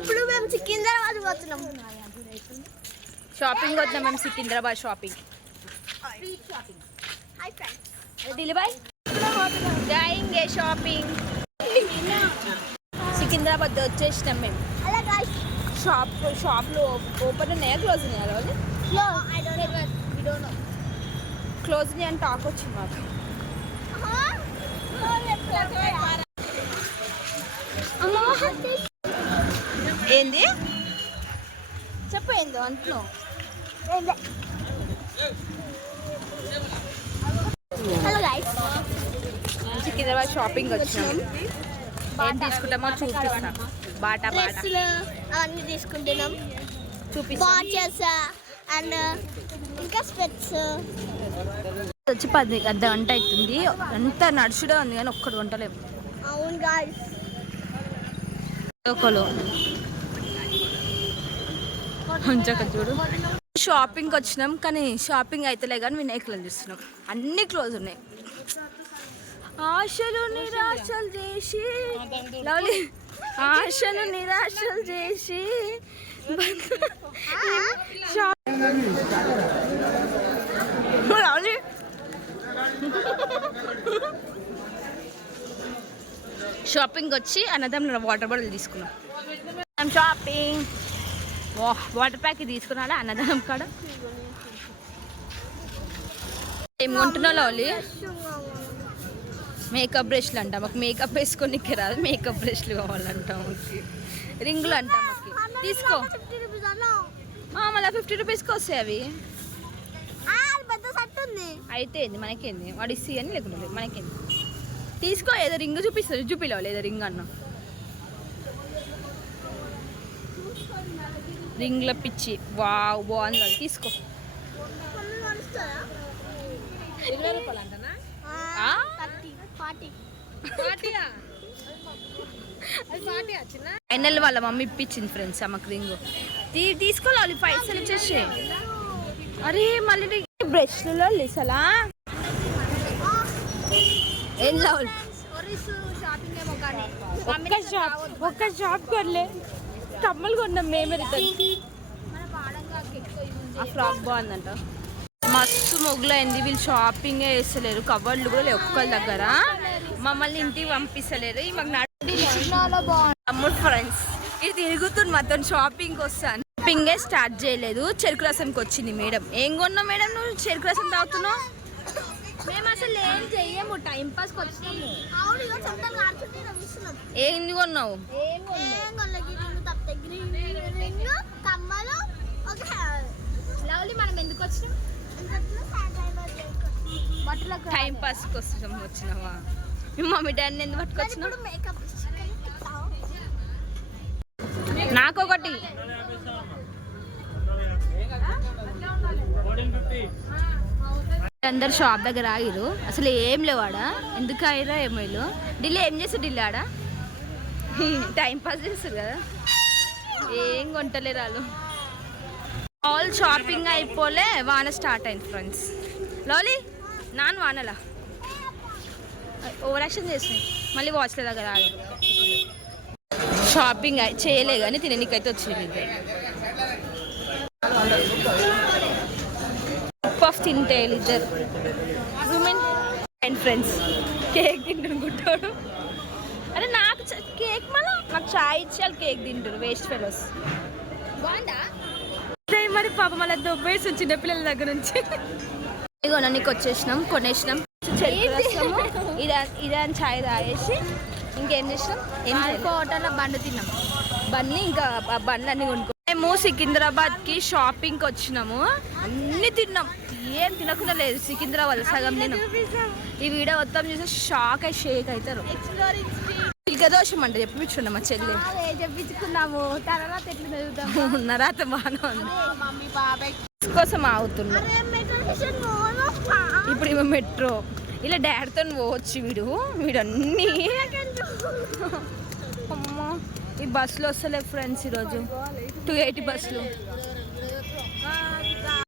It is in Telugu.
ఇప్పుడు మేము సికింద్రాబాద్ పోతున్నాం. షాపింగ్ వద్దాం మేము సికింద్రాబాద్ షాపింగ్. దిల్బాయ్ జాయింగే షాపింగ్. సికింద్రాబాద్ వచ్చేసినాం మేము. షాప్లో ఓపెన్ ఉన్నాయా క్లోజ్ ఉన్నాయా రోజు? క్లోజ్ ఉన్నాయా అని టాక్ వచ్చింది మాకు. ఏంది చెప్పు, ఏందో అంటున్నావు? సికింద్రాబాద్ షాపింగ్ వచ్చినాం. ఏం తీసుకుంటామో చూపిస్తాం. బాటా అవన్నీ తీసుకుంటున్నాం. చూపిస్తాం. అండ్ ఇంకా స్పెట్స్ వచ్చి 10 గంట అవుతుంది. అంత నడుచుడే ఉంది కానీ ఒక్కడు వంటలేము. అవును గాయ్స్. చూడు షాపింగ్కి వచ్చినాం కానీ షాపింగ్ అయితేలే కానీ వినాయకులను చూస్తున్నాం. అన్నీ క్లోజ్ ఉన్నాయి. ఆశలు నిరాశలు చేసి లవ్లీ, ఆశలు నిరాశలు చేసి లవ్లీ షాపింగ్ వచ్చి అన్నదమ్ముల వాటర్ బాటిల్ తీసుకున్నాం. షాపింగ్ వాటర్ ప్యాక్ తీసుకున్నాడా అన్నదానం కాడ. ఏం కొంటున్నావు లవ్లీ? మేకప్ బ్రష్లు అంట. మాకు మేకప్ వేసుకోనికి రాదు, మేకప్ బ్రష్లు కావాలంటాం. రింగులు అంట మాకు. తీసుకో మళ్ళీ 50 రూపీస్కి వస్తాయి అవి. అయితే ఏంది మనకేంది, వాడు ఇస్సి అని లేకుండా మనకేంది. తీసుకో. ఏదో రింగ్ చూపిస్తుంది, చూపిలేవాలి ఏదో రింగ్ అన్న. రింగ్ల పిచ్చి వావ్ బాగుంది అది. తీసుకో. 20 రూపాయలు అంటనా? ఫైనల్ వాళ్ళ మమ్మీ ఇప్పించింది ఫ్రెండ్స్ ఆమెకు రింగ్. తీసుకోవాలి పైసలు ఇచ్చేసి. అరే మళ్ళీ బ్రష్లలో లిసలా ఏం లావు ఒక్క షాప్ కొనలే, కమ్మలు కొన్నాం మేమే. ఆ ఫ్రాక్ బాగుందంట. మస్తు మొగ్గులైంది. వీళ్ళు షాపింగే వేస్తలేరు, కవర్లు కూడా లేవు ఒక్కళ్ళ దగ్గర. మమ్మల్ని ఇంటికి పంపిస్తలేరు. తమ్ముడు ఫ్రెండ్స్ ఇది తిరుగుతుంది మాతో షాపింగ్కి వస్తాను. షాపింగే స్టార్ట్ చేయలేదు. చెరుకు రసంకి వచ్చింది మేడం. ఏం కొన్నావు మేడం నువ్వు చెరుకు రసం తాగుతున్నావు? మేము అసలు ఏం చెయ్యము, టైం పాస్కి వచ్చినాము. ఏంది కొన్నావు? మనం ఎందుకు వచ్చినాం? టైం పాస్కి వచ్చినావా? మీ మమ్మీ డాడీని ఎందుకు పట్టుకొచ్చినావు? నాకొకటి. అందరు షాప్ దగ్గర ఆగిరు. అసలు ఏం లేవాడా, ఎందుకు ఆగిరా ఏమో. ఢిల్లీ ఏం చేస్తారు? ఢిల్లీ ఆడ టైం పాస్ చేస్తారు కదా. ఏం కొంటలేరు వాళ్ళు. ఆల్ షాపింగ్ అయిపోలే వాన స్టార్ట్ అయింది ఫ్రెండ్స్. లవ్లీ నాన్న వానలా ఓవర్ యాక్షన్ చేసినాయి. మళ్ళీ వాచ్ల దగ్గర ఆగి షాపింగ్ చేయలే కానీ తిననీకైతే వచ్చింది. పఫ్ తింటేయాలి ఇద్దరు విమెన్ అండ్ ఫ్రెండ్స్. కేక్ తింటుకుంటాడు. అరే నాకు కేక్ మళ్ళీ నాకు చాయ్ ఇచ్చేయాలి, కేక్ తింటారు వేస్ట్ ఫెలోస్. బాగుందా మరి పాప మళ్ళీ దొబ్బేసి చిన్నపిల్లల దగ్గర నుంచి. ఇదిగోనా నీకు వచ్చేసినాం, కొనేసినాం. ఇదని చాయ్ తాగేసి ఇంకేం చేసినాం? హోటల్లో బండి తిన్నాం. బండి ఇంకా బండ్లు అన్నీ కొనుక్కో. మేము సికింద్రాబాద్కి షాపింగ్కి వచ్చినాము. అన్నీ తిన్నాం, ఏం తినకుండా లేదు. సికింద్రాబాద్ సగం తిన్నాం. ఈ వీడియో మొత్తం చూసి షాక్ అయి షేక్ అవుతారు. ఇక దోషం అంటే చెప్పించుకున్నాం మా చెల్లి. చెప్పించుకున్నాము. తర్వాత ఎట్లా చదువుతాము? నరాత బాగా ఉంది కోసం ఆగుతున్నాం. ఇప్పుడు ఇవి మెట్రో ఇలా డాడీతో పోవచ్చు. వీడు అన్నీ అమ్మా. ఈ బస్సులో వస్తలే ఫ్రెండ్స్ ఈరోజు 280 బస్సులు.